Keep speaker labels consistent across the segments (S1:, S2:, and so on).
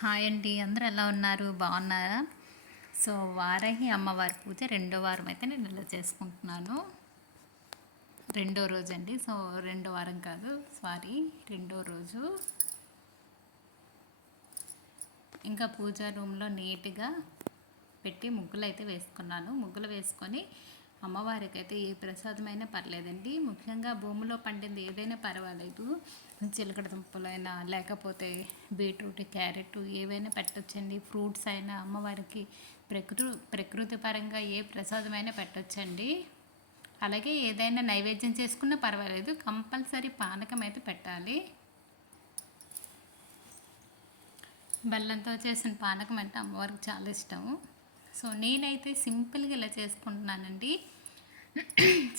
S1: Hi అండి అందరూ ఎలా ఉన్నారు? బాగున్నారా? సో వారాహి అమ్మవారి పూజ రెండో వారం అయితే నేను ఇలా చేసుకుంటున్నాను. రెండో రోజు అండి సో రెండో వారం కాదు సారీ రెండో రోజు. ఇంకా పూజా రూమ్లో నీట్గా పెట్టి ముగ్గులు అయితే వేసుకున్నాను. ముగ్గులు వేసుకొని అమ్మవారికి అయితే ఏ ప్రసాదమైనా పర్లేదండి. ముఖ్యంగా భూమిలో పండింది ఏదైనా పర్వాలేదు. చిలకడ దుంపలైనా లేకపోతే బీట్రూట్ క్యారెట్ ఏవైనా పెట్టచ్చండి. ఫ్రూట్స్ అయినా అమ్మవారికి ప్రకృతి ప్రకృతి పరంగా ఏ ప్రసాదమైనా పెట్టచ్చండి. అలాగే ఏదైనా నైవేద్యం చేసుకున్నా పర్వాలేదు. కంపల్సరీ పానకం అయితే పెట్టాలి. బెల్లంతో చేసిన పానకం అంటే అమ్మవారికి చాలా ఇష్టము. సో నేనైతే సింపుల్గా ఇలా చేసుకుంటున్నానండి.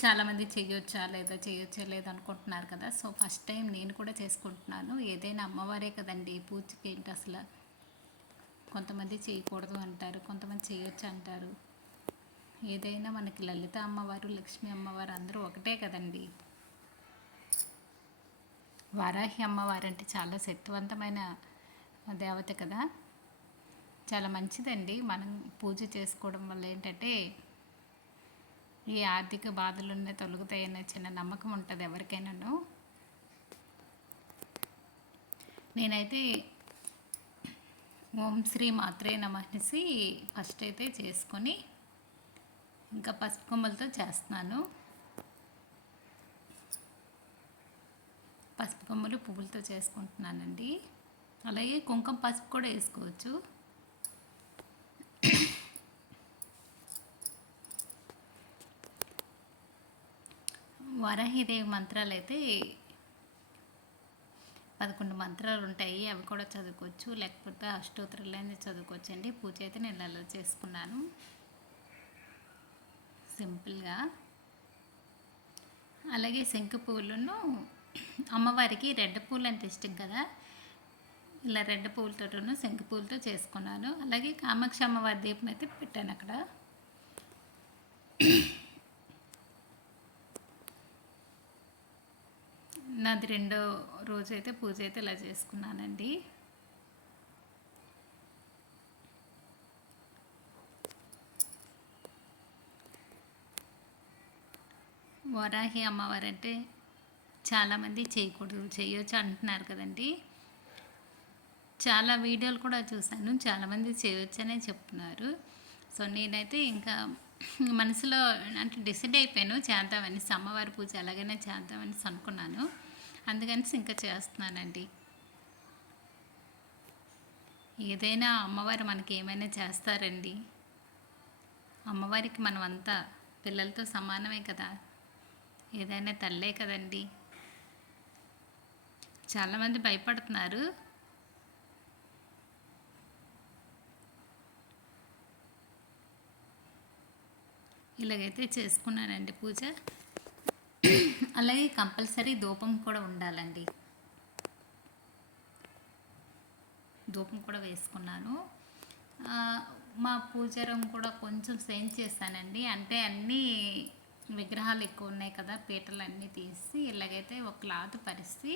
S1: చాలామంది చేయొచ్చా లేదా చేయొచ్చా లేదా అనుకుంటున్నారు కదా. సో ఫస్ట్ టైం నేను కూడా చేసుకుంటున్నాను. ఏదైనా అమ్మవారే కదండి పూజకి ఏంటి అసలు? కొంతమంది చేయకూడదు అంటారు కొంతమంది చేయొచ్చు అంటారు. ఏదైనా మనకి లలిత అమ్మవారు లక్ష్మీ అమ్మవారు అందరూ ఒకటే కదండి. వారాహి అమ్మవారు అంటే చాలా శక్తివంతమైన దేవత కదా. చాలా మంచిదండి. మనం పూజ చేసుకోవడం వల్ల ఏంటంటే ఈ ఆర్థిక బాధలున్న తొలగుతాయనే చిన్న నమ్మకం ఉంటుంది ఎవరికైనాను. నేనైతే ఓం శ్రీ మాత్రే నమసి ఫస్ట్ అయితే చేసుకొని ఇంకా పసుపు కొమ్మలతో చేస్తున్నాను. పసుపు కొమ్మలు పువ్వులతో చేసుకుంటున్నానండి. అలాగే కుంకుమ పసుపు కూడా వేసుకోవచ్చు. వరహిదేవి మంత్రాలు అయితే పదకొండు మంత్రాలు ఉంటాయి. అవి కూడా చదువుకోవచ్చు. లేకపోతే అష్టోత్తరాలన్నీ చదువుకోవచ్చు అండి పూజ అయితే నేను అలా చేసుకున్నాను. సింపుల్గా. అలాగే శంఖ పువ్వులను అమ్మవారికి రెడ్ పూలు అంటే ఇష్టం కదా? ఇలా రెడ్ పువ్వులతోటను శంఖ పువ్వులతో చేసుకున్నాను. అలాగే కామాక్షి అమ్మవారి దీపం అయితే పెట్టాను అక్కడ. నాది రెండో రోజు అయితే పూజ అయితే ఇలా చేసుకున్నానండి. వరాహి అమ్మవారు అంటే చాలామంది చేయకూడదు చేయొచ్చు అంటున్నారు కదండి. చాలా వీడియోలు కూడా చూశాను చాలామంది చేయొచ్చనే చెప్తున్నారు. సో నేనైతే ఇంకా మనసులో అంటే డిసైడ్ అయిపోయాను చేద్దామని అమ్మవారి పూజ ఎలాగైనా చేద్దామని అనుకున్నాను. అందుకని ఇంకా చేస్తున్నానండి. ఏదైనా అమ్మవారు మనకి ఏమైనా చేస్తారండి. అమ్మవారికి మనం అంతా పిల్లలతో సమానమే కదా. ఏదైనా తల్లే కదండి. చాలామంది భయపడుతున్నారు. ఇలాగైతే చేసుకున్నానండి పూజ. అలాగే కంపల్సరీ ధూపం కూడా ఉండాలండి. ధూపం కూడా వేసుకున్నాను. మా పూజారం కూడా కొంచెం సేంజ్ చేశానండి. అంటే అన్నీ విగ్రహాలు ఎక్కువ ఉన్నాయి కదా పీటలు అన్నీ తీసి ఇలాగైతే ఒక క్లాత్ పరిసి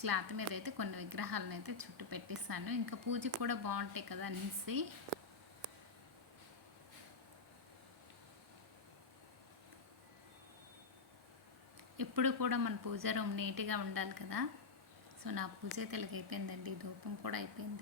S1: క్లాత్ మీద అయితే కొన్ని విగ్రహాలను అయితే చుట్టు పెట్టేస్తాను ఇంకా పూజ కూడా బాగుంటాయి కదా అనేసి ఎప్పుడు కూడా మన పూజ రూమ్ నీట్గా ఉండాలి కదా. సో నా పూజ తెలుగు అయిపోయిందండి ధూపం కూడా అయిపోయింది.